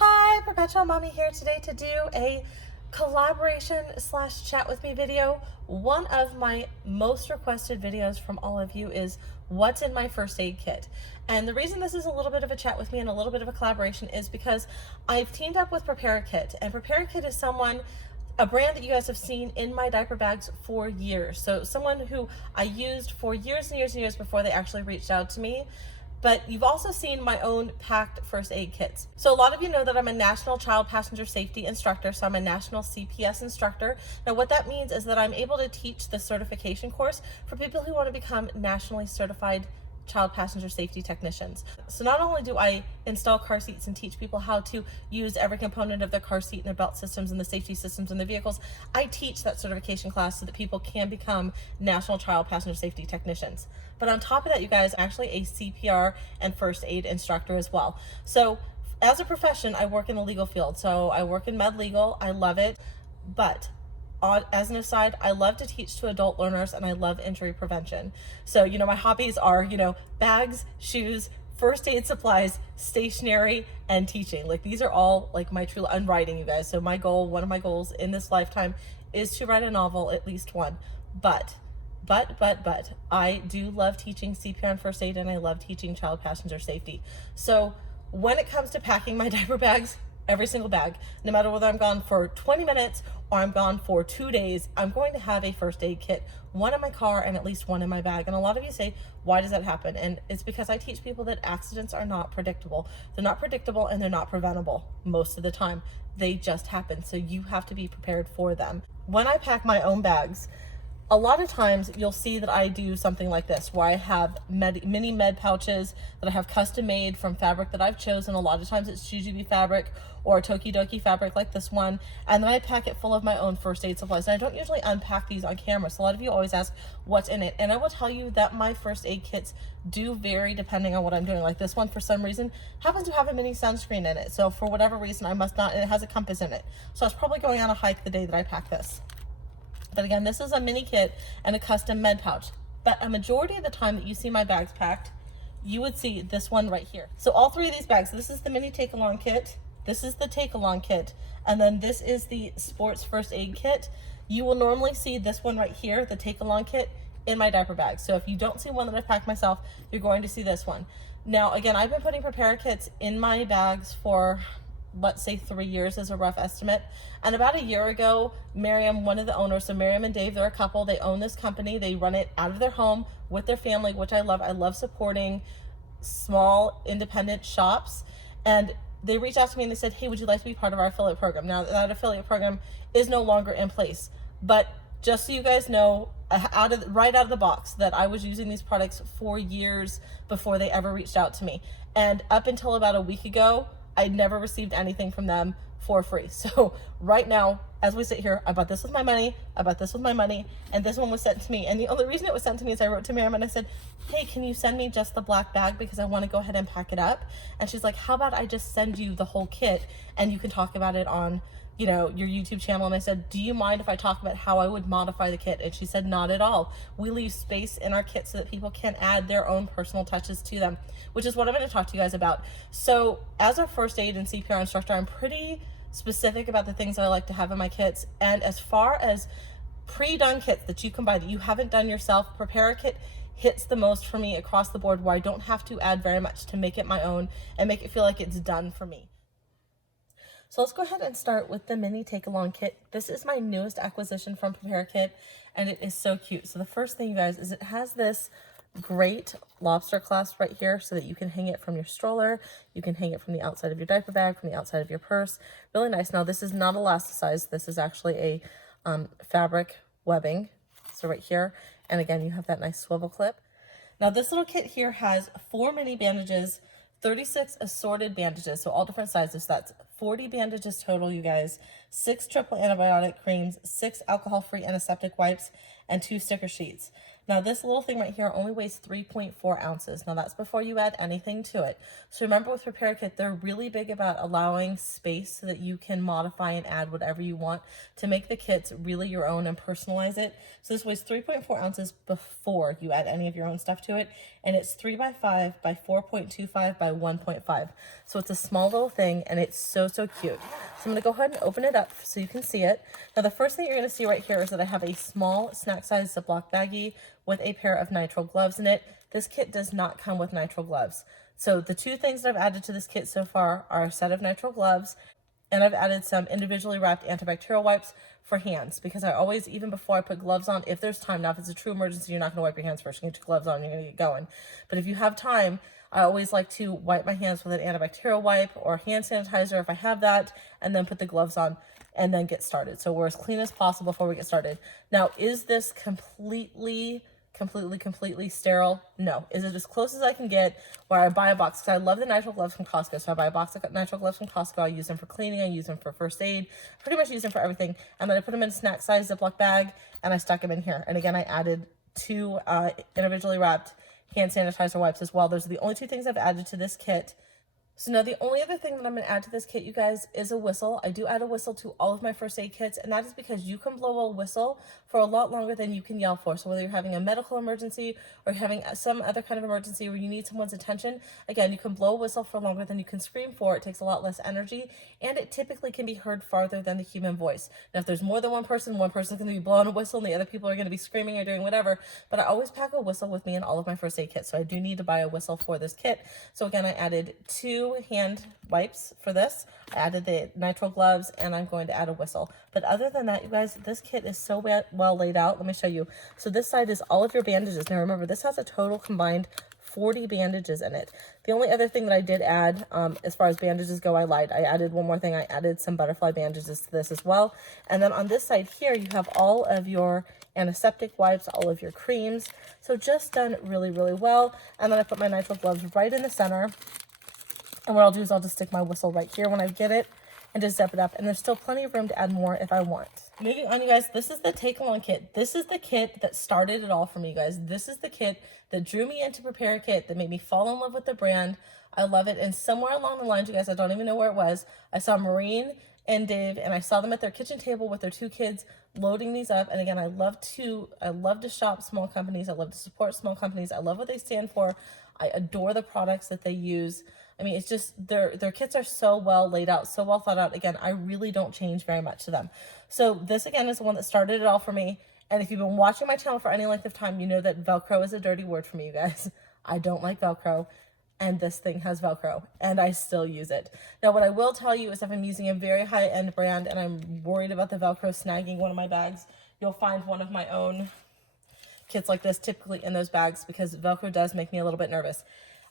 Hi, Perpetual Mommy here today to do a collaboration slash chat with me video. One of my most requested videos from all of you is what's in my first aid kit. And the reason this is a little bit of a chat with me and a little bit of a collaboration is because I've teamed up with Preparakit, and Preparakit is a brand that you guys have seen in my diaper bags for years. So someone who I used for years and years and years before they actually reached out to me. But you've also seen my own packed first aid kits. So a lot of you know that I'm a National Child Passenger Safety Instructor, so I'm a National CPS instructor. Now what that means is that I'm able to teach the certification course for people who want to become nationally certified child passenger safety technicians. So not only do I install car seats and teach people how to use every component of their car seat and their belt systems and the safety systems in the vehicles, I teach that certification class so that people can become national child passenger safety technicians. But on top of that, you guys, I'm actually a CPR and first aid instructor as well. So as a profession, I work in the legal field. So I work in med legal, I love it, but as an aside, I love to teach to adult learners and I love injury prevention. So, my hobbies are, bags, shoes, first aid supplies, stationery, and teaching. Like these are all like my true, I'm writing, you guys. So one of my goals in this lifetime is to write a novel, at least one. But I do love teaching CPR and first aid, and I love teaching child passenger safety. So when it comes to packing my diaper bags, every single bag, no matter whether I'm gone for 20 minutes or I'm gone for 2 days, I'm going to have a first aid kit, one in my car and at least one in my bag. And a lot of you say, why does that happen? And it's because I teach people that accidents are not predictable. They're not predictable and they're not preventable most of the time. They just happen. So you have to be prepared for them. When I pack my own bags, a lot of times you'll see that I do something like this, where I have mini med pouches that I have custom made from fabric that I've chosen. A lot of times it's jujube fabric or Tokidoki fabric like this one. And then I pack it full of my own first aid supplies. And I don't usually unpack these on camera. So a lot of you always ask what's in it. And I will tell you that my first aid kits do vary depending on what I'm doing. Like this one, for some reason, happens to have a mini sunscreen in it. So for whatever reason, I must not, and it has a compass in it. So I was probably going on a hike the day that I packed this. But again, this is a mini kit and a custom med pouch. But a majority of the time that you see my bags packed, you would see this one right here. So all three of these bags, this is the mini take-along kit, this is the take-along kit, and then this is the sports first aid kit. You will normally see this one right here, the take-along kit, in my diaper bag. So if you don't see one that I've packed myself, you're going to see this one. Now, again, I've been putting Preparakits in my bags for, let's say, 3 years as a rough estimate. And about a year ago, Miriam, one of the owners, so Miriam and Dave, they're a couple, they own this company, they run it out of their home with their family, which I love. I love supporting small independent shops. And they reached out to me and they said, hey, would you like to be part of our affiliate program? Now that affiliate program is no longer in place, but just so you guys know, right out of the box, that I was using these products for years before they ever reached out to me. And up until about a week ago, I'd never received anything from them for free. So right now, as we sit here, I bought this with my money, I bought this with my money, and this one was sent to me. And the only reason it was sent to me is I wrote to Miriam and I said, hey, can you send me just the black bag because I want to go ahead and pack it up? And she's like, how about I just send you the whole kit and you can talk about it on your YouTube channel. And I said, do you mind if I talk about how I would modify the kit? And she said, not at all. We leave space in our kit so that people can add their own personal touches to them, which is what I'm going to talk to you guys about. So as a first aid and CPR instructor, I'm pretty specific about the things that I like to have in my kits. And as far as pre-done kits that you can buy that you haven't done yourself, Preparakit hits the most for me across the board, where I don't have to add very much to make it my own and make it feel like it's done for me. So let's go ahead and start with the mini take-along kit. This is my newest acquisition from Preparakit, and it is so cute. So the first thing, you guys, is it has this great lobster clasp right here so that you can hang it from your stroller. You can hang it from the outside of your diaper bag, from the outside of your purse. Really nice. Now, this is not elasticized. This is actually a fabric webbing. So right here. And again, you have that nice swivel clip. Now, this little kit here has 4 mini bandages, 36 assorted bandages, so all different sizes. That's 40 bandages total, you guys, 6 triple antibiotic creams, 6 alcohol-free antiseptic wipes, and 2 sticker sheets. Now this little thing right here only weighs 3.4 ounces. Now that's before you add anything to it. So remember with Preparakit, they're really big about allowing space so that you can modify and add whatever you want to make the kits really your own and personalize it. So this weighs 3.4 ounces before you add any of your own stuff to it. And it's 3x5 by 4.25 by 1.5. So it's a small little thing and it's so, so cute. So I'm gonna go ahead and open it up so you can see it. Now the first thing you're gonna see right here is that I have a small snack size Ziploc baggie with a pair of nitrile gloves in it. This kit does not come with nitrile gloves. So the two things that I've added to this kit so far are a set of nitrile gloves, and I've added some individually wrapped antibacterial wipes for hands, because I always, even before I put gloves on, if there's time, now if it's a true emergency, you're not gonna wipe your hands first, you get your gloves on, you're gonna get going. But if you have time, I always like to wipe my hands with an antibacterial wipe or hand sanitizer if I have that, and then put the gloves on and then get started. So we're as clean as possible before we get started. Now, is this completely sterile? No. Is it as close as I can get where I buy a box? Because I love the nitrile gloves from Costco. So I buy a box of nitrile gloves from Costco. I use them for cleaning. I use them for first aid. Pretty much use them for everything. And then I put them in a snack size Ziploc bag and I stuck them in here. And again, I added two individually wrapped hand sanitizer wipes as well. Those are the only two things I've added to this kit. So now the only other thing that I'm going to add to this kit, you guys, is a whistle. I do add a whistle to all of my first aid kits, and that is because you can blow a whistle for a lot longer than you can yell for. So whether you're having a medical emergency or you're having some other kind of emergency where you need someone's attention, again, you can blow a whistle for longer than you can scream for. It takes a lot less energy, and it typically can be heard farther than the human voice. Now, if there's more than one person's going to be blowing a whistle and the other people are going to be screaming or doing whatever, but I always pack a whistle with me in all of my first aid kits, so I do need to buy a whistle for this kit. So again, I added two hand wipes for this. I added the nitrile gloves, and I'm going to add a whistle. But other than that, you guys, this kit is so well laid out. Let me show you. So this side is all of your bandages. Now remember, this has a total combined 40 bandages in it. The only other thing that I did add, as far as bandages go, I lied. I added one more thing. I added some butterfly bandages to this as well. And then on this side here, you have all of your antiseptic wipes, all of your creams. So just done really, really well. And then I put my nitrile gloves right in the center. And what I'll do is I'll just stick my whistle right here when I get it and just zip it up. And there's still plenty of room to add more if I want. Moving on, you guys, this is the take along kit. This is the kit that started it all for me, guys. This is the kit that drew me into Preparakit, that made me fall in love with the brand. I love it. And somewhere along the lines, you guys, I don't even know where it was, I saw Maureen and Dave, and I saw them at their kitchen table with their two kids loading these up. And again, I love to shop small companies. I love to support small companies. I love what they stand for. I adore the products that they use. I mean, it's just, their kits are so well laid out, so well thought out. Again, I really don't change very much to them. So this, again, is the one that started it all for me. And if you've been watching my channel for any length of time, you know that Velcro is a dirty word for me, you guys. I don't like Velcro, and this thing has Velcro, and I still use it. Now, what I will tell you is if I'm using a very high-end brand and I'm worried about the Velcro snagging one of my bags, you'll find one of my own kits like this typically in those bags, because Velcro does make me a little bit nervous.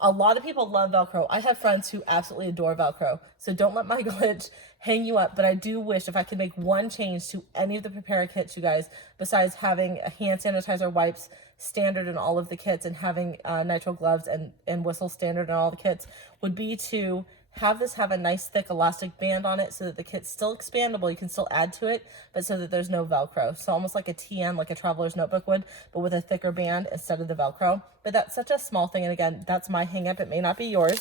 A lot of people love Velcro. I have friends who absolutely adore Velcro. So don't let my glitch hang you up. But I do wish if I could make one change to any of the Preparakits, you guys, besides having hand sanitizer wipes standard in all of the kits and having nitrile gloves and whistle standard in all the kits, would be to have this have a nice thick elastic band on it so that the kit's still expandable. You can still add to it, but so that there's no Velcro. So almost like a TN, like a traveler's notebook would, but with a thicker band instead of the Velcro. But that's such a small thing. And again, that's my hang up. It may not be yours.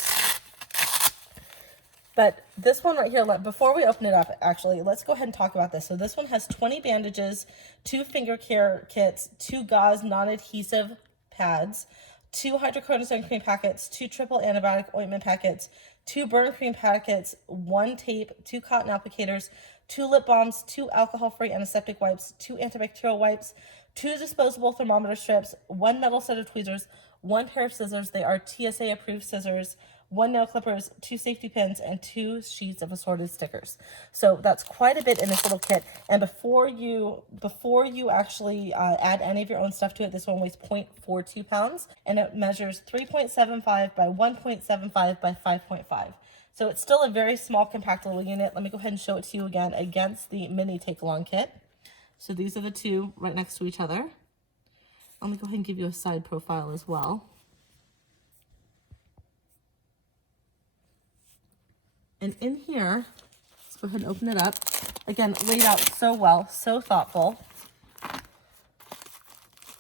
But this one right here, before we open it up, actually, let's go ahead and talk about this. So this one has 20 bandages, 2 finger care kits, 2 gauze non-adhesive pads, 2 hydrocortisone cream packets, 2 triple antibiotic ointment packets, 2 burn cream packets, 1 tape, 2 cotton applicators, 2 lip balms, 2 alcohol-free antiseptic wipes, 2 antibacterial wipes, 2 disposable thermometer strips, 1 metal set of tweezers, 1 pair of scissors. They are TSA approved scissors, 1 nail clippers, 2 safety pins, and 2 sheets of assorted stickers. So that's quite a bit in this little kit. And before you actually add any of your own stuff to it, this one weighs 0.42 pounds, and it measures 3.75 by 1.75 by 5.5. So it's still a very small, compact little unit. Let me go ahead and show it to you again against the mini take-along kit. So these are the two right next to each other. Let me go ahead and give you a side profile as well. And in here, let's go ahead and open it up. Again, laid out so well, so thoughtful.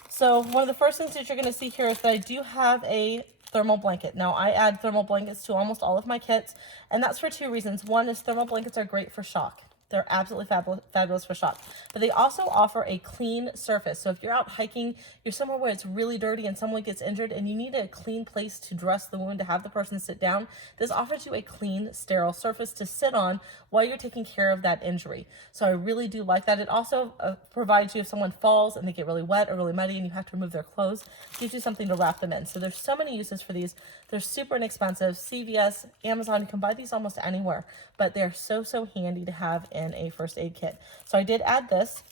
So So one of the first things that you're going to see here is that I do have a thermal blanket. Now I add thermal blankets to almost all of my kits, and that's for two reasons. One is thermal blankets are great for shock. They're absolutely fabulous for shock. But they also offer a clean surface. So if you're out hiking, you're somewhere where it's really dirty and someone gets injured and you need a clean place to dress the wound, to have the person sit down, this offers you a clean, sterile surface to sit on while you're taking care of that injury. So I really do like that. It also provides you, if someone falls and they get really wet or really muddy and you have to remove their clothes, it gives you something to wrap them in. So there's so many uses for these. They're super inexpensive. CVS, Amazon, you can buy these almost anywhere, but they're so handy to have in a first aid kit. So I did add this.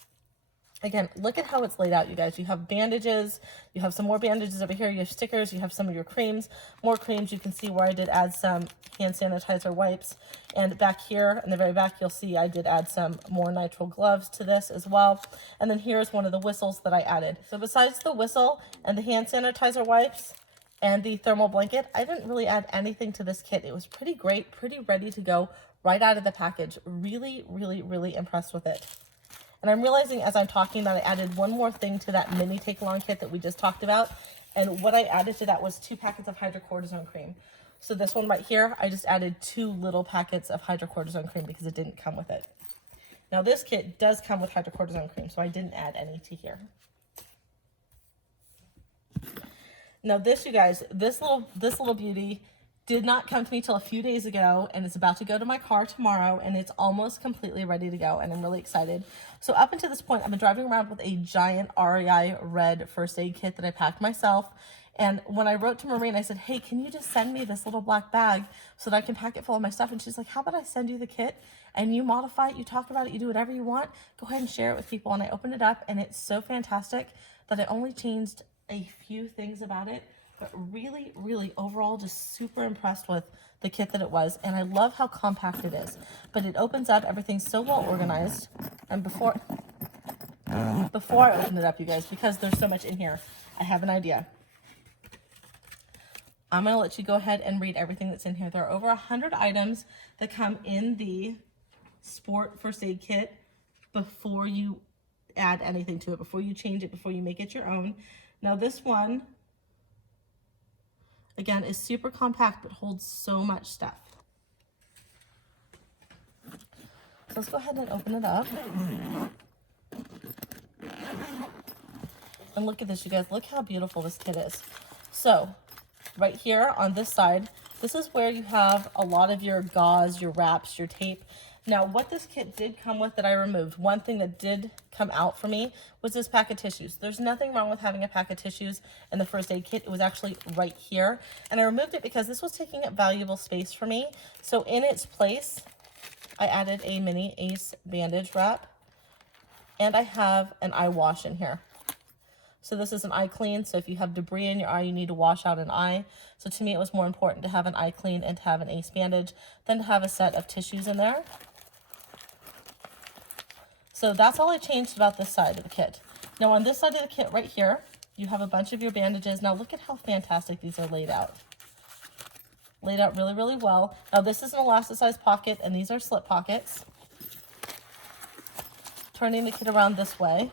Again, look at how it's laid out, you guys. You have bandages, you have some more bandages over here, you have stickers, you have some of your creams, more creams. You can see where I did add some hand sanitizer wipes. And back here in the very back, you'll see I did add some more nitrile gloves to this as well. And then here's one of the whistles that I added. So besides the whistle and the hand sanitizer wipes and the thermal blanket, I didn't really add anything to this kit. It was pretty great, pretty ready to go right out of the package. Really impressed with it. And I'm realizing as I'm talking that I added one more thing to that mini take-along kit that we just talked about. And what I added to that was 2 packets of hydrocortisone cream. So this one right here, I just added 2 little packets of hydrocortisone cream because it didn't come with it. Now this kit does come with hydrocortisone cream, so I didn't add any to here. Now this, you guys, this little beauty did not come to me till a few days ago, and it's about to go to my car tomorrow, and it's almost completely ready to go, and I'm really excited. So up until this point, I've been driving around with a giant REI red first aid kit that I packed myself. And when I wrote to Maureen, I said, hey, can you just send me this little black bag so that I can pack it full of my stuff? And she's like, how about I send you the kit and you modify it, you talk about it, you do whatever you want, go ahead and share it with people. And I opened it up, and it's so fantastic that I only changed a few things about it. But really overall just super impressed with the kit that it was, and I love how compact it is. But it opens up, everything's so well organized. And before I open it up, you guys, because there's so much in here, I have an idea. I'm gonna let you go ahead and read everything that's in here. There are over 100 items that come in the Sport First Aid Kit before you add anything to it, before you change it, before you make it your own. Now this one, again, is super compact, but holds so much stuff. So let's go ahead and open it up. And look at this, you guys. Look how beautiful this kit is. So right here on this side, this is where you have a lot of your gauze, your wraps, your tape. Now, what this kit did come with that I removed, one thing that did come out for me was this pack of tissues. There's nothing wrong with having a pack of tissues in the first aid kit. It was actually right here. And I removed it because this was taking up valuable space for me. So in its place, I added a mini Ace bandage wrap. And I have an eye wash in here. So this is an eye clean. So if you have debris in your eye, you need to wash out an eye. So to me, it was more important to have an eye clean and to have an Ace bandage than to have a set of tissues in there. So that's all I changed about this side of the kit. Now on this side of the kit right here, you have a bunch of your bandages. Now look at how fantastic these are laid out. Laid out really well. Now this is an elasticized pocket, and these are slip pockets. Turning the kit around this way.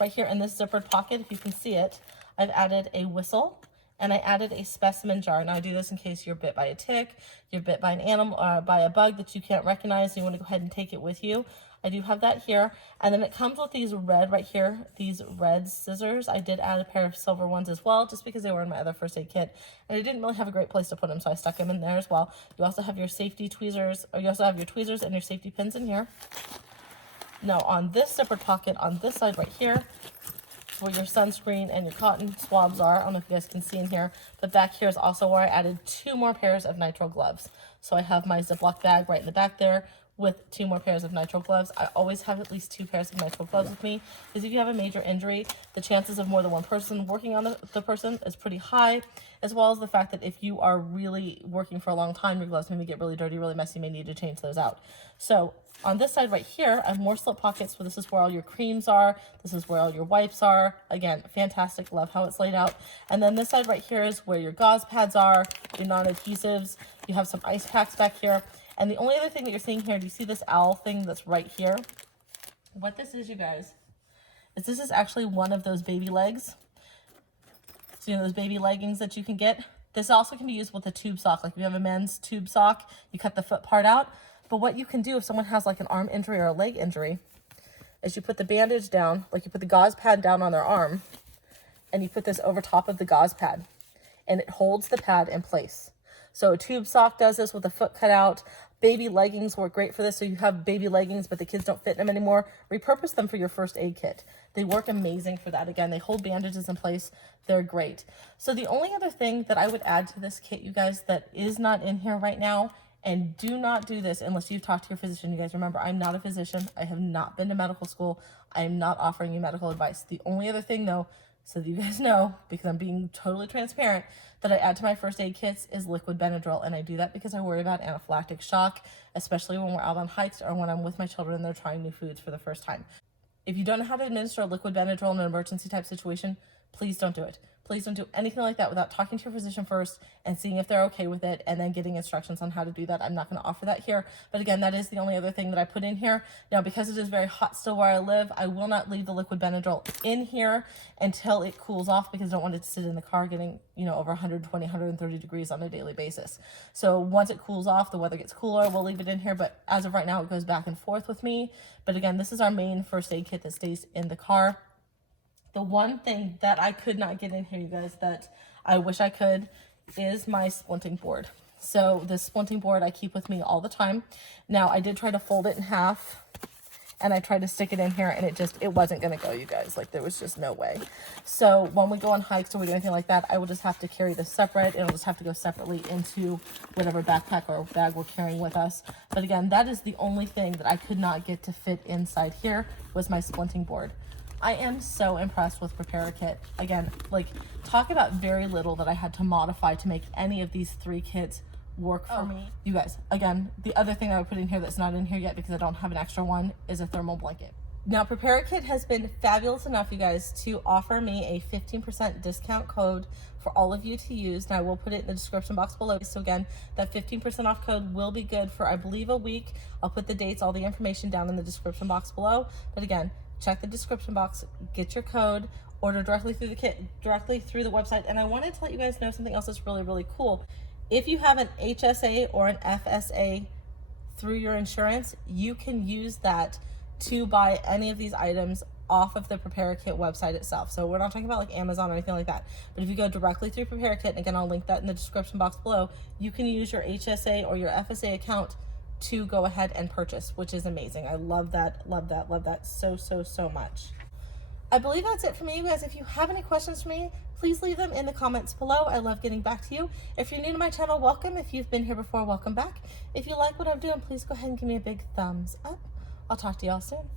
Right here in this zippered pocket, if you can see it, I've added a whistle, and I added a specimen jar. Now I do this in case you're bit by a tick, you're bit by an animal, by a bug that you can't recognize, and you want to go ahead and take it with you. I do have that here. And then it comes with these red right here, these red scissors. I did add a pair of silver ones as well, just because they were in my other first aid kit. And I didn't really have a great place to put them, so I stuck them in there as well. You also have your safety tweezers, or you also have your tweezers and your safety pins in here. Now on this zippered pocket on this side right here, where your sunscreen and your cotton swabs are, I don't know if you guys can see in here, but back here is also where I added 2 more pairs of nitrile gloves. So I have my Ziploc bag right in the back there with 2 more pairs of nitrile gloves. I always have at least 2 pairs of nitrile gloves with me, because if you have a major injury, the chances of more than one person working on the person is pretty high, as well as the fact that if you are really working for a long time, your gloves may get really dirty, really messy, you may need to change those out. So on this side right here, I have more slip pockets, so this is where all your creams are, this is where all your wipes are. Again, fantastic, love how it's laid out. And then this side right here is where your gauze pads are, your non-adhesives, you have some ice packs back here. And the only other thing that you're seeing here, do you see this owl thing that's right here? What this is, you guys, is this is actually one of those baby legs. So, you know, those baby leggings that you can get. This also can be used with a tube sock. Like if you have a men's tube sock, you cut the foot part out. But what you can do if someone has like an arm injury or a leg injury is you put the bandage down, like you put the gauze pad down on their arm, and you put this over top of the gauze pad, and it holds the pad in place. So a tube sock does this with a foot cut out. Baby leggings work great for this. So you have baby leggings, but the kids don't fit in them anymore. Repurpose them for your first aid kit. They work amazing for that. Again, they hold bandages in place. They're great. So the only other thing that I would add to this kit, you guys, that is not in here right now, and do not do this unless you've talked to your physician. You guys remember, I'm not a physician. I have not been to medical school. I am not offering you medical advice. The only other thing though, so that you guys know, because I'm being totally transparent, that I add to my first aid kits is liquid Benadryl. And I do that because I worry about anaphylactic shock, especially when we're out on hikes or when I'm with my children and they're trying new foods for the first time. If you don't know how to administer liquid Benadryl in an emergency type situation, please don't do it. Please don't do anything like that without talking to your physician first and seeing if they're okay with it and then getting instructions on how to do that. I'm not going to offer that here. But again, that is the only other thing that I put in here. Now, because it is very hot still where I live, I will not leave the liquid Benadryl in here until it cools off because I don't want it to sit in the car getting, you know, over 120, 130 degrees on a daily basis. So once it cools off, the weather gets cooler, we'll leave it in here. But as of right now, it goes back and forth with me. But again, this is our main first aid kit that stays in the car. The one thing that I could not get in here, you guys, that I wish I could, is my splinting board. So this splinting board I keep with me all the time. Now, I did try to fold it in half, and I tried to stick it in here, and it wasn't going to go, you guys. Like, there was just no way. So when we go on hikes or we do anything like that, I will just have to carry this separate. It'll just have to go separately into whatever backpack or bag we're carrying with us. But again, that is the only thing that I could not get to fit inside here was my splinting board. I am so impressed with Preparakit. Again, like, talk about very little that I had to modify to make any of these 3 kits work for me. You guys, again, the other thing I would put in here that's not in here yet because I don't have an extra one is a thermal blanket. Now, Preparakit has been fabulous enough, you guys, to offer me a 15% discount code for all of you to use. Now, I will put it in the description box below. So again, that 15% off code will be good for, I believe, a week. I'll put the dates, all the information down in the description box below. But again, check the description box, get your code, order directly through the kit, directly through the website. And I wanted to let you guys know something else that's really, really cool. If you have an HSA or an FSA through your insurance, you can use that to buy any of these items off of the Preparakit website itself. So we're not talking about like Amazon or anything like that. But if you go directly through Preparakit, and again, I'll link that in the description box below, you can use your HSA or your FSA account to go ahead and purchase, which is amazing. I love that, love that, love that so, so, so much. I believe that's it for me, you guys. If you have any questions for me, please leave them in the comments below. I love getting back to you. If you're new to my channel, welcome. If you've been here before, welcome back. If you like what I'm doing, please go ahead and give me a big thumbs up. I'll talk to y'all soon.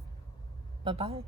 Bye-bye.